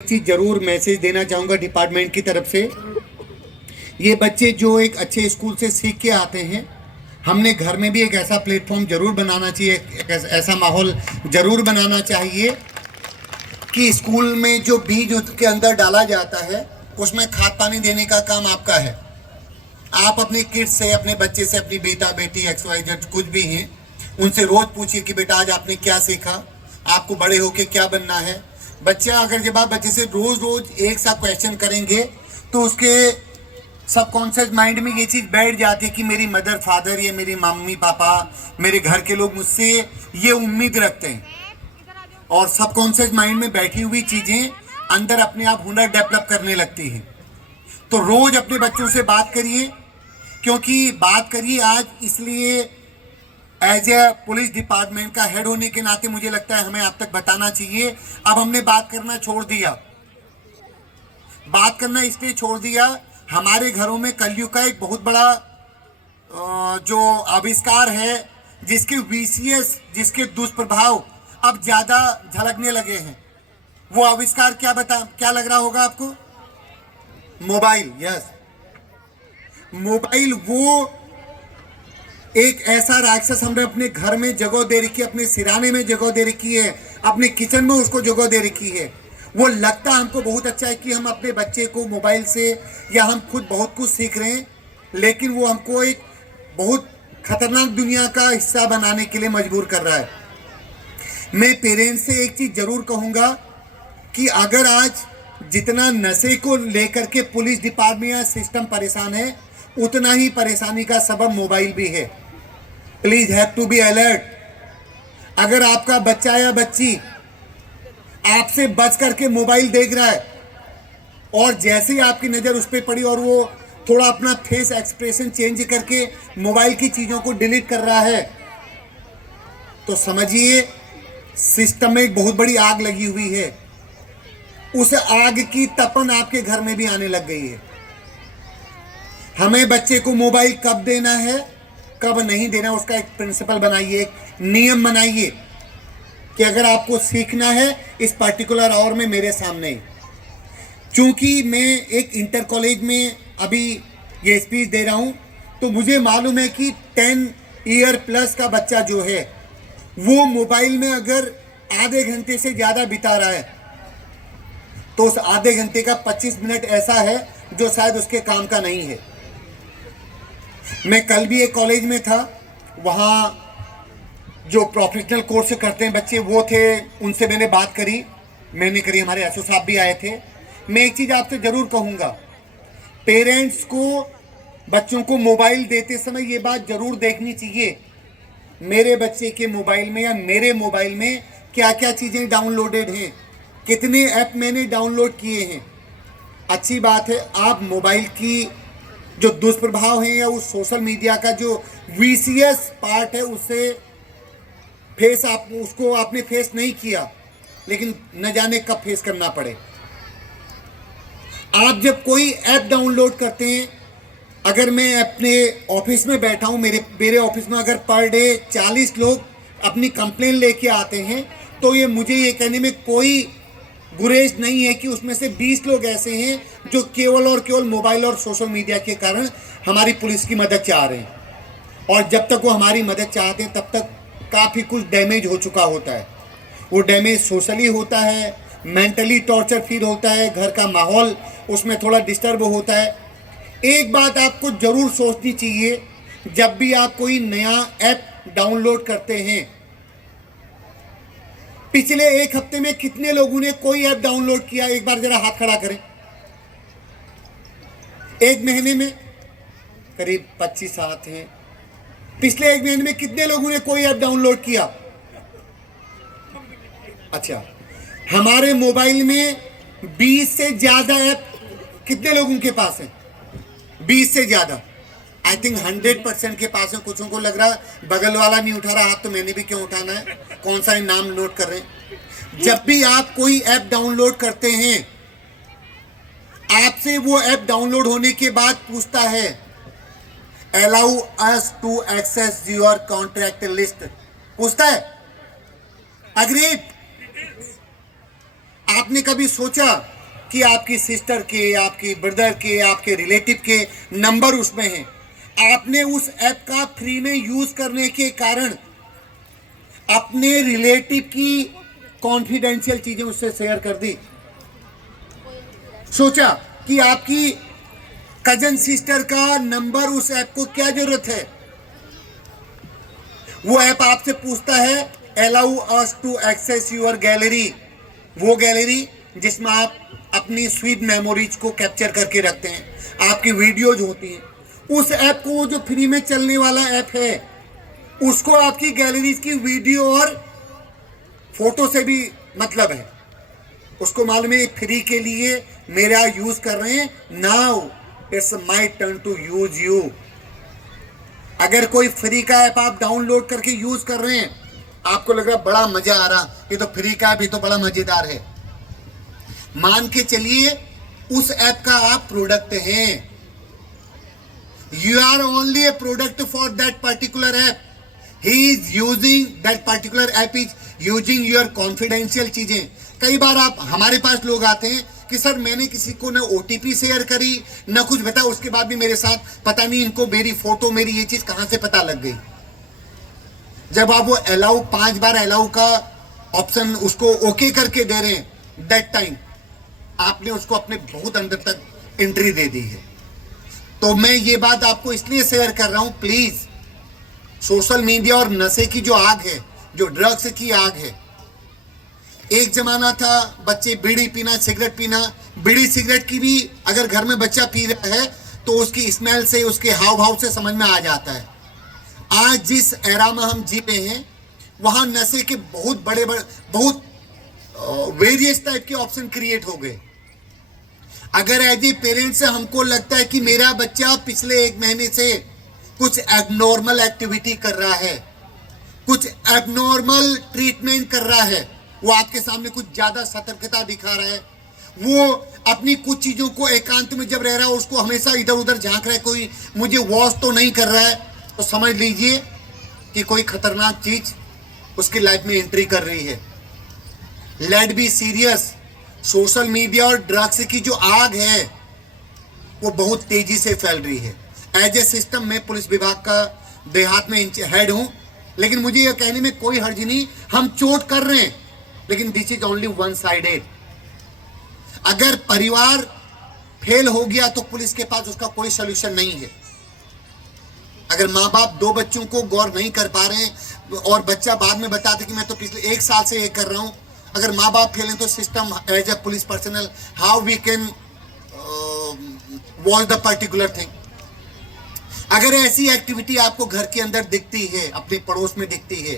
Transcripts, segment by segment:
चीज़ ज़रूर मैसेज देना चाहूँगा डिपार्टमेंट की तरफ से। ये बच्चे जो एक अच्छे स्कूल से सीख के आते हैं, हमने घर में भी एक ऐसा प्लेटफॉर्म ज़रूर बनाना चाहिए, एक ऐसा माहौल ज़रूर बनाना चाहिए कि स्कूल में जो बीज उसके अंदर डाला जाता है उसमें खाद पानी देने का काम आपका है। आप अपने किड्स से, अपने बच्चे से, अपनी बेटा बेटी XYZ कुछ भी हैं, उनसे रोज़ पूछिए कि बेटा आज आपने क्या सीखा, आपको बड़े होके क्या बनना है। बच्चा अगर जब आप बच्चे से रोज़ रोज़ एक सा क्वेश्चन करेंगे तो उसके सबकॉन्शियस माइंड में ये चीज़ बैठ जाती है कि मेरी मदर फादर या मेरी मम्मी पापा, मेरे घर के लोग मुझसे ये उम्मीद रखते हैं, और सबकॉन्शियस माइंड में बैठी हुई चीज़ें अंदर अपने आप हुनर डेवलप करने लगती हैं। तो रोज़ अपने बच्चों से बात करिए, क्योंकि बात करिए आज इसलिए एज ए पुलिस डिपार्टमेंट का हेड होने के नाते मुझे लगता है हमें आप तक बताना चाहिए। अब हमने बात करना छोड़ दिया, बात करना इसलिए छोड़ दिया, हमारे घरों में कलयुग का एक बहुत बड़ा जो आविष्कार है, जिसके VCS, जिसके दुष्प्रभाव अब ज़्यादा झलकने लगे हैं। वो आविष्कार क्या लग रहा होगा आपको? मोबाइल। यस, मोबाइल वो एक ऐसा राक्षस हमने अपने घर में जगह दे रखी है, अपने सिराने में जगह दे रखी है, अपने किचन में उसको जगह दे रखी है। वो लगता हमको बहुत अच्छा है कि हम अपने बच्चे को मोबाइल से, या हम खुद बहुत कुछ सीख रहे हैं, लेकिन वो हमको एक बहुत खतरनाक दुनिया का हिस्सा बनाने के लिए मजबूर कर रहा है। मैं पेरेंट्स से एक चीज़ ज़रूर कहूँगा कि अगर आज जितना नशे को लेकर के पुलिस डिपार्टमेंट या सिस्टम परेशान है, उतना ही परेशानी का सबब मोबाइल भी है। Please have to be alert. अगर आपका बच्चा या बच्ची आपसे बच करके मोबाइल देख रहा है और जैसे ही आपकी नज़र उस पर पड़ी और वो थोड़ा अपना फेस एक्सप्रेशन चेंज करके मोबाइल की चीज़ों को डिलीट कर रहा है, तो समझिए सिस्टम में एक बहुत बड़ी आग लगी हुई है। उस आग की तपन आपके घर में भी आने लग गई है। हमें बच्चे को मोबाइल कब देना है, कब नहीं देना, उसका एक प्रिंसिपल बनाइए, एक नियम बनाइए कि अगर आपको सीखना है इस पर्टिकुलर आवर में मेरे सामने। चूंकि मैं एक इंटर कॉलेज में अभी ये स्पीच दे रहा हूँ, तो मुझे मालूम है कि 10 ईयर प्लस का बच्चा जो है वो मोबाइल में अगर आधे घंटे से ज़्यादा बिता रहा है, तो उस आधे घंटे का 25 मिनट ऐसा है जो शायद उसके काम का नहीं है। मैं कल भी एक कॉलेज में था, वहाँ जो प्रोफेशनल कोर्स करते हैं बच्चे वो थे, उनसे मैंने बात करी, हमारे एसओ साहब भी आए थे। मैं एक चीज़ आपसे ज़रूर कहूँगा, पेरेंट्स को बच्चों को मोबाइल देते समय ये बात ज़रूर देखनी चाहिए, मेरे बच्चे के मोबाइल में या मेरे मोबाइल में क्या क्या चीज़ें डाउनलोडेड हैं, कितने ऐप मैंने डाउनलोड किए हैं। अच्छी बात है, आप मोबाइल की जो दुष्प्रभाव हैं या उस सोशल मीडिया का जो VCS पार्ट है उससे उसको आपने फेस नहीं किया, लेकिन न जाने कब फेस करना पड़े। आप जब कोई ऐप डाउनलोड करते हैं, अगर मैं अपने ऑफिस में बैठा हूँ, मेरे ऑफिस में अगर पर डे 40 लोग अपनी कंप्लेन लेके आते हैं, तो मुझे ये कहने में कोई गुरेज नहीं है कि उसमें से 20 लोग ऐसे हैं जो केवल और केवल मोबाइल और सोशल मीडिया के कारण हमारी पुलिस की मदद चाह रहे हैं। और जब तक वो हमारी मदद चाहते हैं तब तक काफ़ी कुछ डैमेज हो चुका होता है। वो डैमेज सोशली होता है, मेंटली टॉर्चर फील होता है, घर का माहौल उसमें थोड़ा डिस्टर्ब होता है। एक बात आपको ज़रूर सोचनी चाहिए, जब भी आप कोई नया ऐप डाउनलोड करते हैं, पिछले एक हफ्ते में कितने लोगों ने कोई ऐप डाउनलोड किया, एक बार जरा हाथ खड़ा करें। एक महीने में करीब 25 हाथ हैं। पिछले एक महीने में कितने लोगों ने कोई ऐप डाउनलोड किया? अच्छा, हमारे मोबाइल में 20 से ज़्यादा ऐप कितने लोगों के पास है? 20 से ज़्यादा। आई थिंक 100% के पास है। कुछों को लग रहा बगल वाला नहीं उठा रहा हाथ, तो मैंने भी क्यों उठाना है, कौन सा नाम नोट कर रहे हैं। जब भी आप कोई ऐप डाउनलोड करते हैं, आपसे वो ऐप डाउनलोड होने के बाद पूछता है allow us to access your contact list, पूछता है। अग्रीड? आपने कभी सोचा कि आपकी सिस्टर के, आपकी ब्रदर के, आपके रिलेटिव के नंबर उसमें हैं? आपने उस ऐप का फ्री में यूज करने के कारण अपने रिलेटिव की कॉन्फिडेंशियल चीजें उससे शेयर कर दी। सोचा कि आपकी कजन सिस्टर का नंबर उस ऐप को क्या जरूरत है? वो ऐप आपसे पूछता है allow us to access your gallery, वो गैलरी जिसमें आप अपनी स्वीट मेमोरीज को कैप्चर करके रखते हैं, आपकी वीडियोज होती हैं। उस ऐप को, जो फ्री में चलने वाला ऐप है, उसको आपकी गैलरीज की वीडियो और फोटो से भी मतलब है। उसको मालूम है फ्री के लिए मेरा यूज कर रहे हैं, now it's my turn to use you. अगर कोई फ्री का ऐप आप डाउनलोड करके यूज कर रहे हैं, आपको लग रहा बड़ा मजा आ रहा, ये तो फ्री का भी तो बड़ा मजेदार है, मान के चलिए उस ऐप का आप प्रोडक्ट हैं। You are only a product for that particular app. He is using that particular app, is using your confidential चीजें। कई बार आप, हमारे पास लोग आते हैं कि सर मैंने किसी को ना ओटीपी शेयर करी ना कुछ बताया, उसके बाद भी मेरे साथ पता नहीं इनको मेरी फोटो, मेरी ये चीज कहां से पता लग गई। जब आप वो अलाउ 5 बार अलाउ का ऑप्शन उसको ओके करके दे रहे हैं, दैट टाइम आपने उसको अपने बहुत अंदर तक एंट्री दे दी है। तो मैं ये बात आपको इसलिए शेयर कर रहा हूं, प्लीज, सोशल मीडिया और नशे की जो आग है, जो ड्रग्स की आग है, एक जमाना था बच्चे बीड़ी पीना, सिगरेट पीना, बीड़ी सिगरेट की भी अगर घर में बच्चा पी रहा है तो उसकी स्मेल से, उसके हाव भाव से समझ में आ जाता है। आज जिस एरा में हम जी रहे हैं, वहां नशे के बहुत बड़े बहुत वेरियस टाइप के ऑप्शन क्रिएट हो गए। अगर एज ए पेरेंट्स हमको लगता है कि मेरा बच्चा पिछले 1 महीने से कुछ एबनॉर्मल एक्टिविटी कर रहा है, कुछ एबनॉर्मल ट्रीटमेंट कर रहा है, वो आपके सामने कुछ ज्यादा सतर्कता दिखा रहा है, वो अपनी कुछ चीजों को एकांत में जब रह रहा है उसको हमेशा इधर उधर झांक रहा है, कोई मुझे वॉश तो नहीं कर रहा है, तो समझ लीजिए कि कोई खतरनाक चीज उसकी लाइफ में एंट्री कर रही है। Let be serious. Social media और ड्रग्स की जो आग है वो बहुत तेजी से फैल रही है। एज ए सिस्टम में पुलिस विभाग का देहात में हेड हूं, लेकिन मुझे यह कहने में कोई हर्ज नहीं, हम चोट कर रहे हैं, लेकिन this is only one sided. अगर परिवार फेल हो गया तो पुलिस के पास उसका कोई सोल्यूशन नहीं है। अगर माँ बाप 2 बच्चों को गौर नहीं कर पा रहे हैं और बच्चा बाद में बताते कि मैं तो पिछले 1 साल से ये कर रहा हूं, अगर माँ बाप फेलें तो system as a police personal how we can watch the particular thing. अगर ऐसी एक्टिविटी आपको घर के अंदर दिखती है, अपने पड़ोस में दिखती है,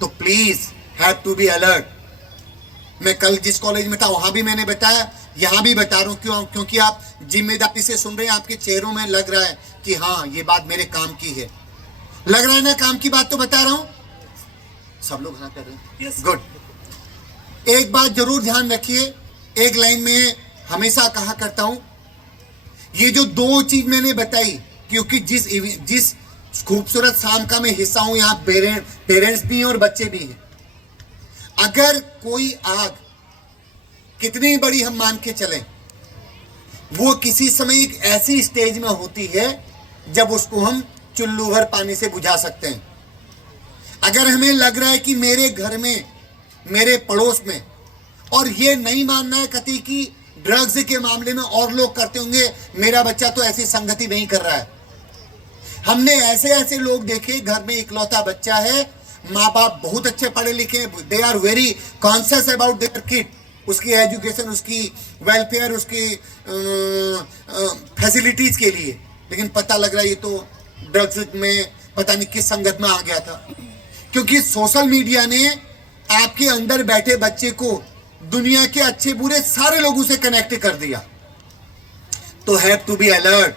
तो please have to be alert. मैं कल जिस कॉलेज में था वहां भी मैंने बताया, यहां भी बता रहा हूं, क्योंकि आप जिम्मेदारी से सुन रहे हैं, आपके चेहरों में लग रहा है कि हाँ ये बात मेरे काम की है। लग रहा है ना काम की बात तो बता रहा हूं, सब लोग हाँ कर रहे हैं, गुड। एक बात जरूर ध्यान रखिए, एक लाइन में हमेशा कहा करता हूं, ये जो 2 चीज मैंने बताई, क्योंकि जिस खूबसूरत शाम का मैं हिस्सा हूं, यहां पेरेंट्स भी हैं और बच्चे भी हैं। अगर कोई आग कितनी बड़ी हम मान के चलें, वो किसी समय एक ऐसी स्टेज में होती है जब उसको हम चुल्लू भर पानी से बुझा सकते हैं। अगर हमें लग रहा है कि मेरे घर में, मेरे पड़ोस में, और ये नहीं मानना है कति कि ड्रग्स के मामले में और लोग करते होंगे, मेरा बच्चा तो ऐसी संगति नहीं कर रहा है। हमने ऐसे ऐसे लोग देखे, घर में इकलौता बच्चा है, माँ बाप बहुत अच्छे पढ़े लिखे, they are very conscious about their kid, उसकी एजुकेशन, उसकी वेलफेयर, उसकी फैसिलिटीज के लिए, लेकिन पता लग रहा है ये तो ड्रग्स में पता नहीं किस संगत में आ गया था। क्योंकि सोशल मीडिया ने आपके अंदर बैठे बच्चे को दुनिया के अच्छे बुरे सारे लोगों से कनेक्ट कर दिया। तो have to be alert.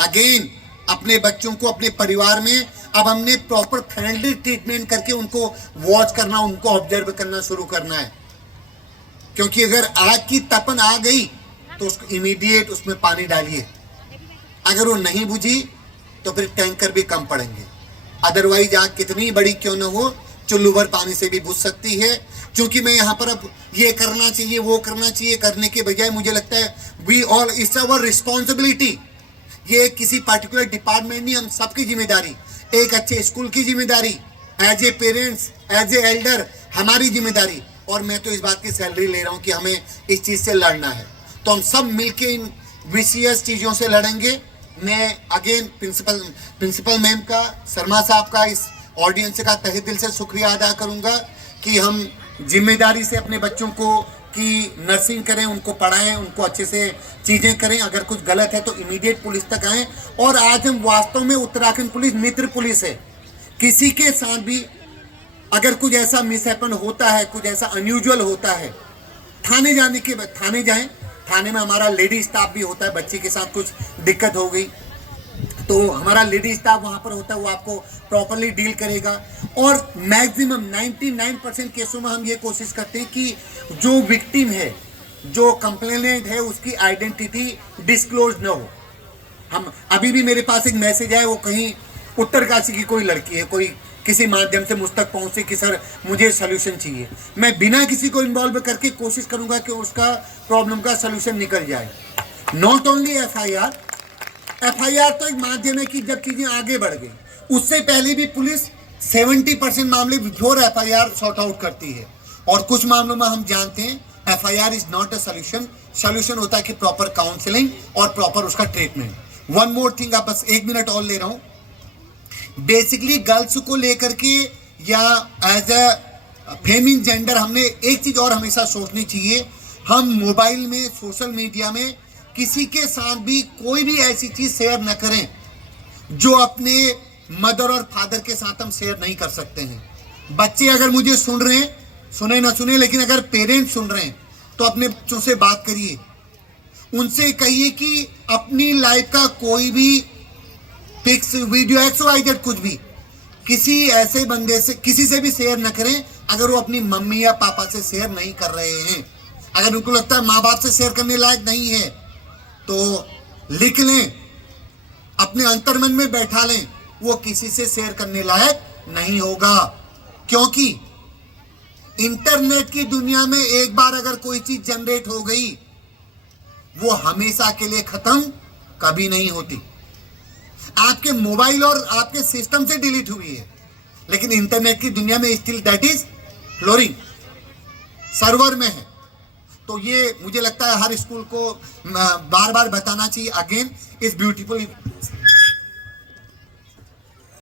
Again, अपने बच्चों को अपने परिवार में अब हमने प्रॉपर फ्रेंडली ट्रीटमेंट करके उनको वॉच करना, उनको ऑब्जर्व करना शुरू करना है। क्योंकि अगर आग की तपन आ गई तो उसको इमीडिएट उसमें पानी डालिए, अगर वो नहीं बुझी तो फिर टैंकर भी कम पड़ेंगे। अदरवाइज आग कितनी बड़ी क्यों न हो, चुल्लू भर पानी से भी बुझ सकती है। क्योंकि मैं यहाँ पर अब ये करना चाहिए वो करना चाहिए करने के बजाय मुझे लगता है we all it's our responsibility, ये किसी पर्टिकुलर डिपार्टमेंट नहीं, हम सबकी जिम्मेदारी, एक अच्छे स्कूल की जिम्मेदारी, as a parents as a elder हमारी जिम्मेदारी। और मैं तो इस बात की सैलरी ले रहा हूँ कि हमें इस चीज़ से लड़ना है, तो हम सब मिलके इन विशियस चीज़ों से लड़ेंगे। मैं अगेन प्रिंसिपल मैम का, शर्मा साहब का, इस ऑडियंस का तहे दिल से शुक्रिया अदा करूँगा कि हम जिम्मेदारी से अपने बच्चों को कि नर्सिंग करें, उनको पढ़ाएं, उनको अच्छे से चीज़ें करें, अगर कुछ गलत है तो इमीडिएट पुलिस तक आएँ। और आज हम वास्तव में उत्तराखंड पुलिस मित्र पुलिस है, किसी के साथ भी अगर कुछ ऐसा मिसहैपन होता है, कुछ ऐसा अनयूजुअल होता है, थाने जाने के बाद थाने जाएं, थाने में हमारा लेडी स्टाफ भी होता है, बच्चे के साथ कुछ दिक्कत हो गई तो हमारा लेडी स्टाफ वहाँ पर होता है, वो आपको प्रॉपरली डील करेगा। और मैक्सिमम 99% केसों में हम ये कोशिश करते हैं कि जो विक्टिम है, जो कंप्लेनेंट है, उसकी आइडेंटिटी डिस्क्लोज न हो। हम अभी भी मेरे पास एक मैसेज है, वो कहीं उत्तरकाशी की कोई लड़की है, कोई किसी माध्यम से मुझ तक पहुँचे कि सर मुझे सोल्यूशन चाहिए, मैं बिना किसी को इन्वॉल्व करके कोशिश करूँगा कि उसका प्रॉब्लम का सोल्यूशन निकल जाए। नॉट ओनली एफआईआर तो एक माध्यम है कि जब चीज़ें आगे बढ़ गई, उससे पहले भी पुलिस 70% मामले बिफोर एफआईआर सॉर्ट आउट करती है। और कुछ मामलों में हम जानते हैं FIR is not a solution, solution होता है कि प्रॉपर काउंसलिंग और प्रॉपर उसका ट्रीटमेंट। वन मोर थिंग, आप बस 1 मिनट और ले रहा हूँ। बेसिकली गर्ल्स को लेकर के या एज अ फेमिन जेंडर हमने एक चीज़ और हमेशा सोचनी चाहिए, हम मोबाइल में, सोशल मीडिया में किसी के साथ भी कोई भी ऐसी चीज़ शेयर न करें जो अपने मदर और फादर के साथ हम शेयर नहीं कर सकते हैं। बच्चे अगर मुझे सुन रहे हैं, सुने ना सुने, लेकिन अगर पेरेंट्स सुन रहे हैं तो अपने बच्चों से बात करिए, उनसे कहिए कि अपनी लाइफ का कोई भी पिक्स, वीडियो, XYZ कुछ भी किसी ऐसे बंदे से, किसी से भी शेयर न करें अगर वो अपनी मम्मी या पापा से शेयर नहीं कर रहे हैं। अगर उनको लगता है माँ बाप से शेयर करने लायक नहीं है तो लिख लें, अपने अंतर्मन में बैठा लें, वो किसी से शेयर करने लायक नहीं होगा। क्योंकि इंटरनेट की दुनिया में एक बार अगर कोई चीज जनरेट हो गई, वो हमेशा के लिए खत्म कभी नहीं होती। आपके मोबाइल और आपके सिस्टम से डिलीट हुई है, लेकिन इंटरनेट की दुनिया में still that is flooring, server में है। तो ये मुझे लगता है हर स्कूल को बार बार बताना चाहिए। अगेन इस ब्यूटीफुल